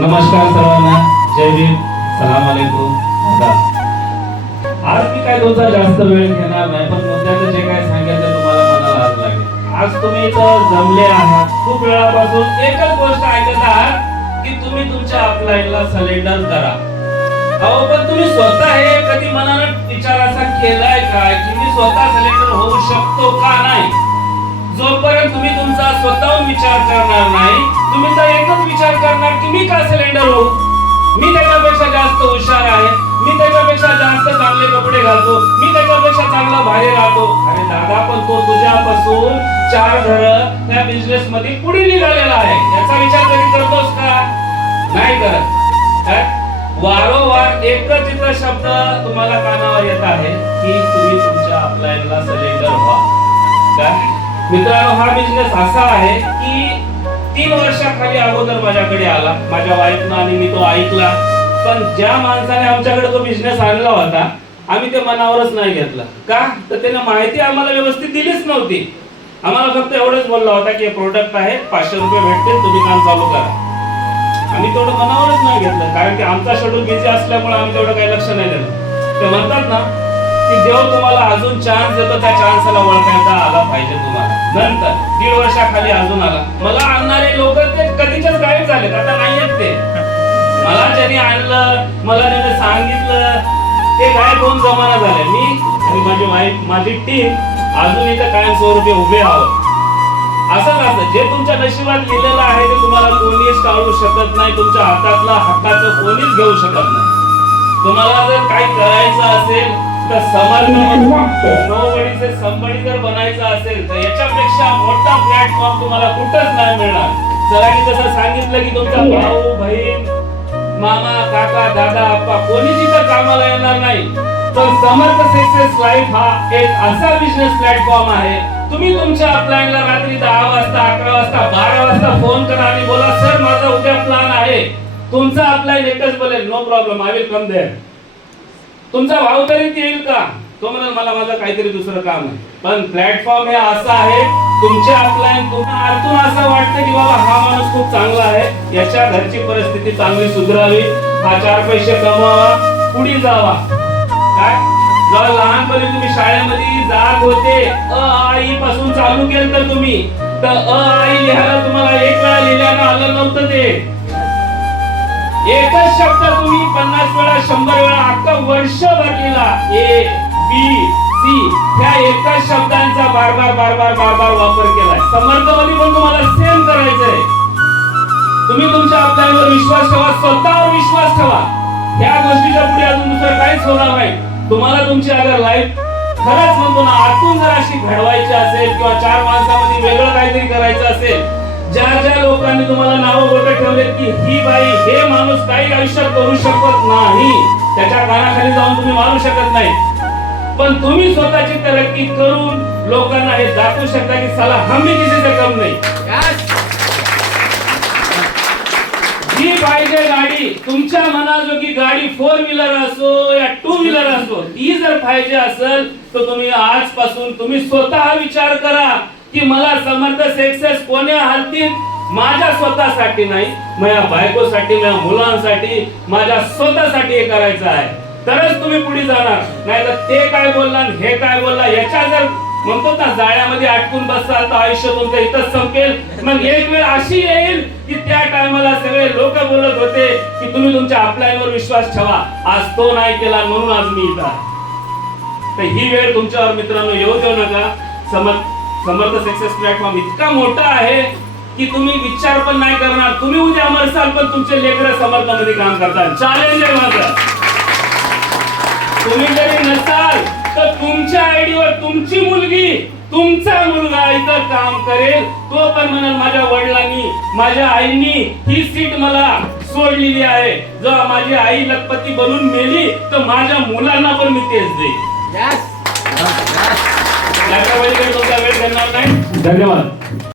नमस्कार सर्वांना, जय भीम, सलाम अलैकुम. आज मी काय तुमचा जास्त वेळ घेणार नाही, पण मुद्द्याचं जे काय सांगायचं तुम्हाला मनाला हात लागेल. आज तुम्ही इथं जमले आहात, खूप वेळापासून एकच गोष्ट ऐकत आहात की तुम्ही तुमच्या अपलाईनला सिलेंडर करा. अहो, पण तुम्ही स्वतः हे कधी मनानं विचार असा केलाय का की मी स्वतः सिलेंडर होऊ शकतो का नाही? जोपर्यंत तुम्ही तुमचा स्वतःहून विचार करणार नाही, तुम्ही तर एकच विचार करणार की मी का सिलेंडर होऊ, मी त्याच्यापेक्षा जास्त हुशार आहे, मी त्याच्यापेक्षा जास्त चांगले कपडे घालतो, मी त्याच्यापेक्षा चांगला बाहेर राहतो. अरे दादा, पण तो तुझ्यापासून 4 घर त्या बिझनेस मध्ये पुढे निघालेला आहे. याचा विचार कधी करतोस का? नाही करत. वारंवार एकच इथं शब्द तुम्हाला कानावर येत आहे की तुम्ही तुमच्या अपलाईनला सिलेंडर व्हा. काय मित्रांनो, हा बिझनेस असा आहे की 3 वर्षाखाली अगोदर माझ्याकडे आला, माझ्या वाईफनं, आणि मी तो ऐकला. पण ज्या माणसाने आमच्याकडे तो बिझनेस आणला होता, आम्ही ते मनावरच नाही घेतला. का तर त्याने माहिती आम्हाला व्यवस्थित दिलीच नव्हती. आम्हाला फक्त एवढंच बोलला होता की हे प्रोडक्ट आहे, 500 रुपये भेटतील, तुम्ही काम चालू करा. आम्ही तेवढं मनावरच नाही घेतलं, कारण की आमचा शेड्यूल बिझी असल्यामुळे आम्ही तेवढं काही लक्ष नाही दिलं. ते म्हणतात ना की देव तुम्हाला अजून चान्स देतो, त्या चान्सला ओळखायला आला पाहिजे तुम्हाला. नंतर 1.5 वर्षाखाली अजून आला. मला आणणारे लोक ते कधीच्याच गायब झालेत, आता नाहीयेत ते. मला ज्यांनी आणलं, मला ज्यांनी सांगितलं, ते गायब होऊन जमाना झाले. मी आणि माझी वाईफ, माझी टीम अजून इथं कायमस्वरूपी उभे आहोत. असंच असं जे तुमच्या नशिबात लिहिलेलं आहे ते तुम्हाला कोणीच टाळू शकत नाही. तुमच्या हातातला हक्काचं कोणीच घेऊ शकत नाही. तुम्हाला जर काही करायचं असेल तर संबळी जर बनायचं असेल तर याच्यापेक्षा मोठा प्लॅटफॉर्म तुम्हाला कुठंच नाही मिळणार. सरांनी तसं सांगितलं की तुमचा भाऊ, बहीण, मामा, काका, दादा, आप्पा कोणीच इथं कामाला येणार नाही. तर समर्थ सक्सेस लाईफ हा एक असा बिझनेस प्लॅटफॉर्म आहे. तुम्ही तुमच्या अपलाईनला रात्री 10 वाजता, 11 वाजता, 12 वाजता फोन करा आणि बोला, सर माझा उद्या प्लॅन आहे. तुमचा अपलाईन एकच बोलेल, no problem, I will come there. तुमचा भाऊ तरी येईल का? तो म्हणाल मला माझं काहीतरी दुसरं काम आहे. पण प्लॅटफॉर्म हे असं आहे, तुमच्या अपलाईन तुम्हाला आतून असं वाटतं की बाबा हा माणूस खूप चांगला आहे, याच्या घरची परिस्थिती चांगली सुधारावी, हा 4 पैसे कमवावा, पुढे जावा. काय जेव्हा लहानपणी तुम्ही शाळेमध्ये जात होते, अ आ ई पासून चालू केलं तर तुम्ही, तर अ आ ई लिहायला तुम्हाला 1 वेळा लिहिल्यानं आलं नव्हतं. ते एकच शब्द तुम्ही 50 वेळा, 100 वेळा, अख्खा वर्षभर लिहिला. ए बी सी ह्या एकाच शब्दांचा बार बार वापर केलाय. समर्थमध्ये पण तुम्हाला सेम करायचंय. तुम्ही तुमच्या अपलाईनवर विश्वास ठेवा, स्वतःवर विश्वास ठेवा. ह्या गोष्टीच्या पुढे अजून दुसरं काहीच होणार नाही. तुम्हाला तुमची अगर लाईफ खरंच म्हणतो ना आतून जर अशी घडवायची असेल किंवा 4 माणसामध्ये वेगळं काहीतरी करायचं असेल, ज्या लोकांनी तुम्हाला नावं बोलत ठेवलेत की ही बाई, हे माणूस काही आयुष्यात करू शकत नाही, त्याच्या कानाखाली जाऊन तुम्ही मारू शकत नाही. पण तुम्ही स्वतःची तरक्की करून लोकांना हे दाखवू शकता की साला हम भी किसी से कम नाही. जी पाहिजे गाडी, तुमच्या मनाजोगी गाडी 4 व्हीलर असो या 2 व्हीलर असो, ती जर पाहिजे असेल तर तुम्ही आजपासून तुम्ही स्वतः विचार करा की मला समर्थ सक्सेस कोणी हालतील. माझ्या स्वतःसाठी नाही, माझ्या बायकोसाठी, माझ्या मुलांसाठी, माझ्या स्वतःसाठी हे करायचं आहे. तरच तुम्ही पुढे जाणार. नाही तर ते काय बोलला, हे काय बोलला, याच्या जर म्हणतो ना जाळ्यामध्ये अटकून बसताल तर आयुष्य तुमचं इथंच संपेल. मग एक वेळ अशी येईल की त्या टायमाला सगळे लोक बोलत होते की तुम्ही तुमच्या अपलाईनवर विश्वास ठेवा, आज तो नाही केला म्हणून आज मी इथं आहे. तर ही वेळ तुमच्यावर मित्रांनो येऊ देऊ नका. समर्थ सक्सेस प्लॅटफॉर्म इतका मोठा आहे की तुम्ही विचार पण नाही करणार. तुम्ही उद्या मरसाल पण तुमचे लेकरं समर्थामध्ये काम करतात. चॅलेंज आहे माझं. तुम्ही जरी नसाल तर तुमच्या आयडीवर तुमची मुलगी, तुमचा मुलगा इथं काम करेल. तो पण म्हणाल माझ्या वडिलांनी, माझ्या आईनी ही सीट मला सोडलेली आहे. जेव्हा माझी आई लखपती बनून मेली तर माझ्या मुलांना पण मी तेच देईन. याच्या वेळी तुमचा वेळ देणार नाही. धन्यवाद.